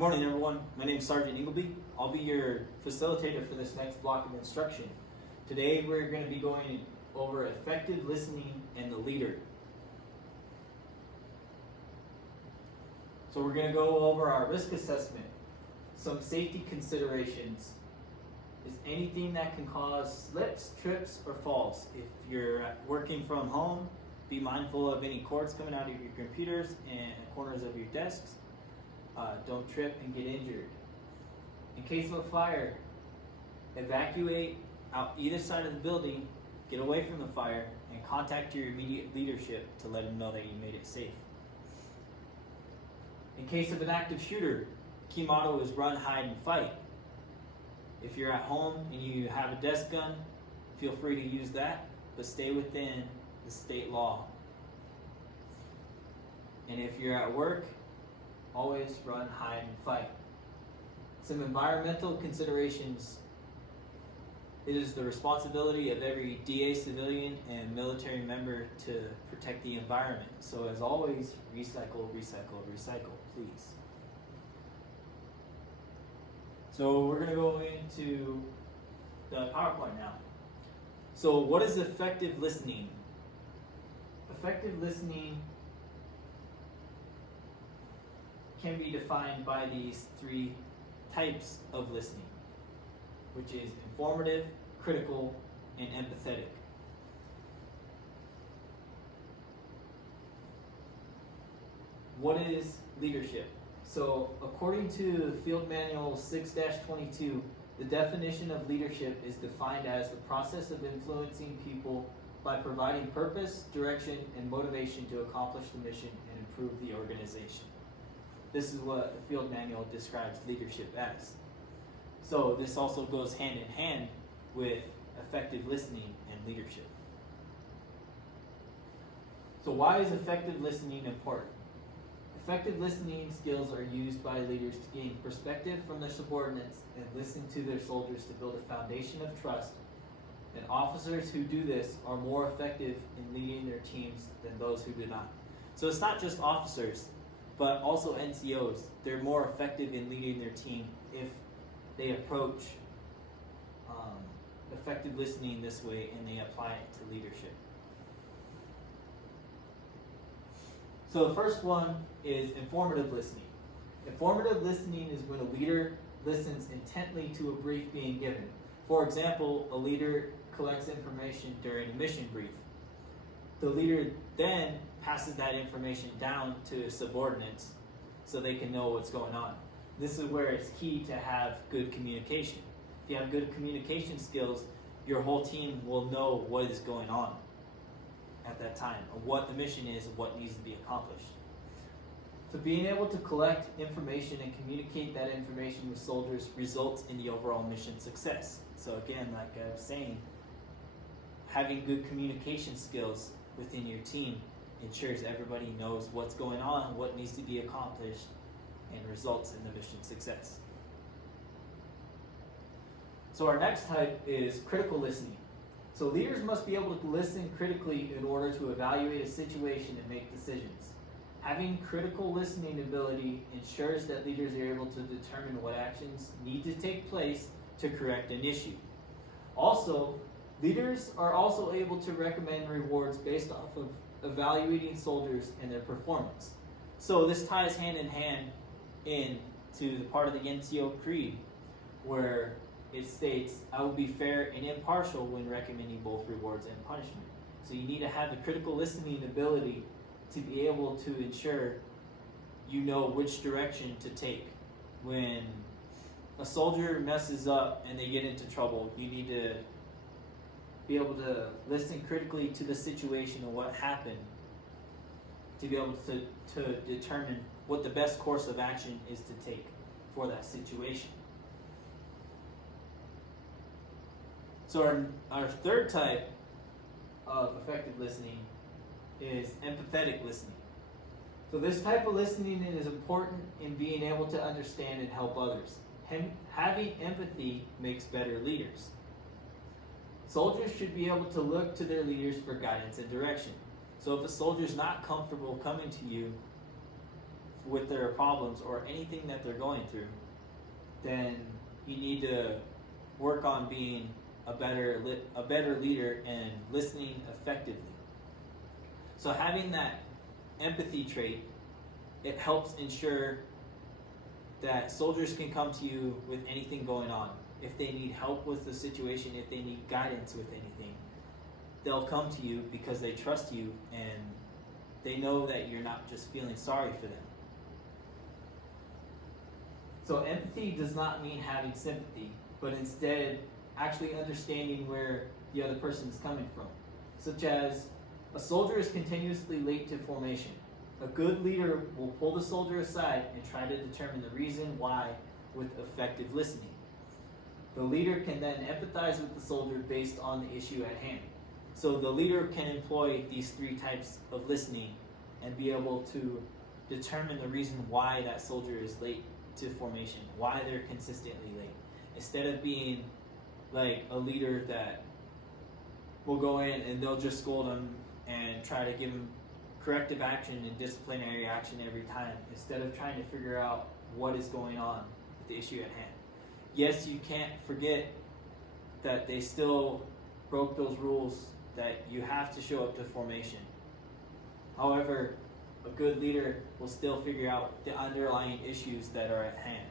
Morning everyone, my name is Sergeant Ingleby. I'll be your facilitator for this next block of instruction. Today we're going to be going over effective listening and the leader. So we're going to go over our risk assessment, some safety considerations. Is anything that can cause slips, trips, or falls. If you're working from home, be mindful of any cords coming out of your computers and corners of your desks. Don't trip and get injured. In case of a fire, evacuate out either side of the building, get away from the fire, and contact your immediate leadership to let them know that you made it safe. In case of an active shooter, the key motto is run, hide, and fight. If you're at home and you have a desk gun, feel free to use that, but stay within the state law. And if you're at work, always run, hide, and fight. Some environmental considerations. It is the responsibility of every DA, civilian, and military member to protect the environment. So as always, recycle, recycle, recycle, please. So we're going to go into the PowerPoint now. So what is effective listening? Effective listening can be defined by these three types of listening, which is informative, critical, and empathetic. What is leadership? So according to Field Manual 6-22, the definition of leadership is defined as the process of influencing people by providing purpose, direction, and motivation to accomplish the mission and improve the organization. This is what the Field Manual describes leadership as. So this also goes hand in hand with effective listening and leadership. So why is effective listening important? Effective listening skills are used by leaders to gain perspective from their subordinates and listen to their soldiers to build a foundation of trust. And officers who do this are more effective in leading their teams than those who do not. So it's not just officers, but also NCOs. They're more effective in leading their team if they approach effective listening this way and they apply it to leadership. So the first one is informative listening. Informative listening is when a leader listens intently to a brief being given. For example, a leader collects information during a mission brief. The leader then passes that information down to his subordinates so they can know what's going on. This is where it's key to have good communication. If you have good communication skills, your whole team will know what is going on at that time, or what the mission is, and what needs to be accomplished. So being able to collect information and communicate that information with soldiers results in the overall mission success. So again, like I was saying, having good communication skills within your team ensures everybody knows what's going on, what needs to be accomplished, and results in the mission success. So our next type is critical listening. So leaders must be able to listen critically in order to evaluate a situation and make decisions. Having critical listening ability ensures that leaders are able to determine what actions need to take place to correct an issue. Also, leaders are also able to recommend rewards based off of evaluating soldiers and their performance. So this ties hand in hand into the part of the NCO Creed where it states, I will be fair and impartial when recommending both rewards and punishment. So you need to have the critical listening ability to be able to ensure you know which direction to take. When a soldier messes up and they get into trouble, you need to be able to listen critically to the situation and what happened to be able to determine what the best course of action is to take for that situation. So our third type of effective listening is empathetic listening. So this type of listening is important in being able to understand and help others. Having empathy makes better leaders. Soldiers should be able to look to their leaders for guidance and direction. So if a soldier's not comfortable coming to you with their problems or anything that they're going through, then you need to work on being a better leader and listening effectively. So having that empathy trait, it helps ensure that soldiers can come to you with anything going on. If they need help with the situation, if they need guidance with anything, they'll come to you because they trust you and they know that you're not just feeling sorry for them. So empathy does not mean having sympathy, but instead actually understanding where the other person is coming from. Such as, a soldier is continuously late to formation. A good leader will pull the soldier aside and try to determine the reason why with effective listening. The leader can then empathize with the soldier based on the issue at hand. So the leader can employ these three types of listening and be able to determine the reason why that soldier is late to formation, why they're consistently late. Instead of being like a leader that will go in and they'll just scold them and try to give them corrective action and disciplinary action every time, instead of trying to figure out what is going on with the issue at hand. Yes, you can't forget that they still broke those rules, that you have to show up to formation. However, a good leader will still figure out the underlying issues that are at hand.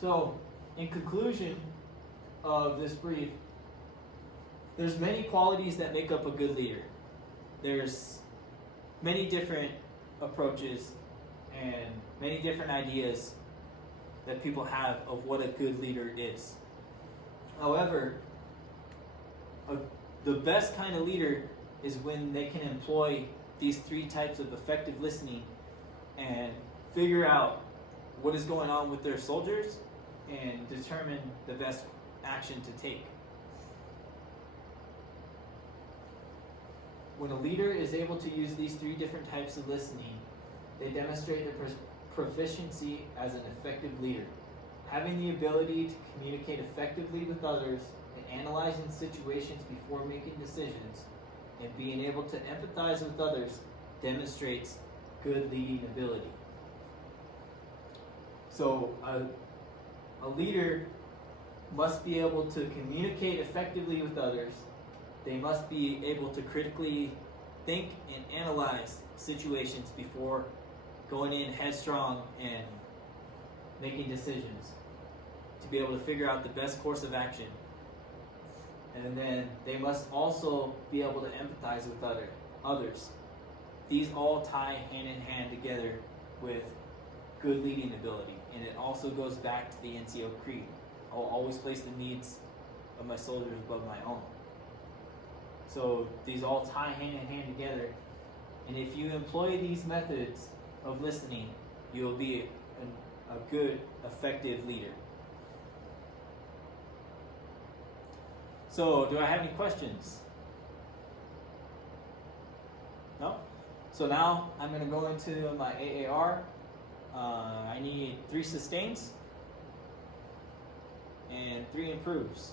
So, in conclusion of this brief, there's many qualities that make up a good leader. There's many different approaches and many different ideas that people have of what a good leader is. However, the best kind of leader is when they can employ these three types of effective listening and figure out what is going on with their soldiers and determine the best action to take. When a leader is able to use these three different types of listening, they demonstrate their proficiency as an effective leader. Having the ability to communicate effectively with others and analyzing situations before making decisions and being able to empathize with others demonstrates good leading ability. So a leader must be able to communicate effectively with others. They must be able to critically think and analyze situations before going in headstrong and making decisions, to be able to figure out the best course of action. And then they must also be able to empathize with others. These all tie hand in hand together with good leading ability. And it also goes back to the NCO creed. I will always place the needs of my soldiers above my own. So these all tie hand in hand together. And if you employ these methods of listening, you will be a good, effective leader. So, do I have any questions? No? So now I'm going to go into my AAR. I need 3 sustains and 3 improves.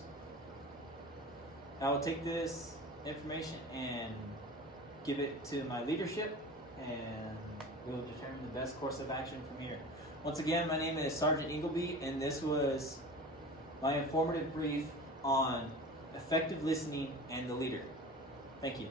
I will take this information and give it to my leadership, and we'll determine the best course of action from here. Once again, my name is Sergeant Ingleby, and this was my informative brief on effective listening and the leader. Thank you.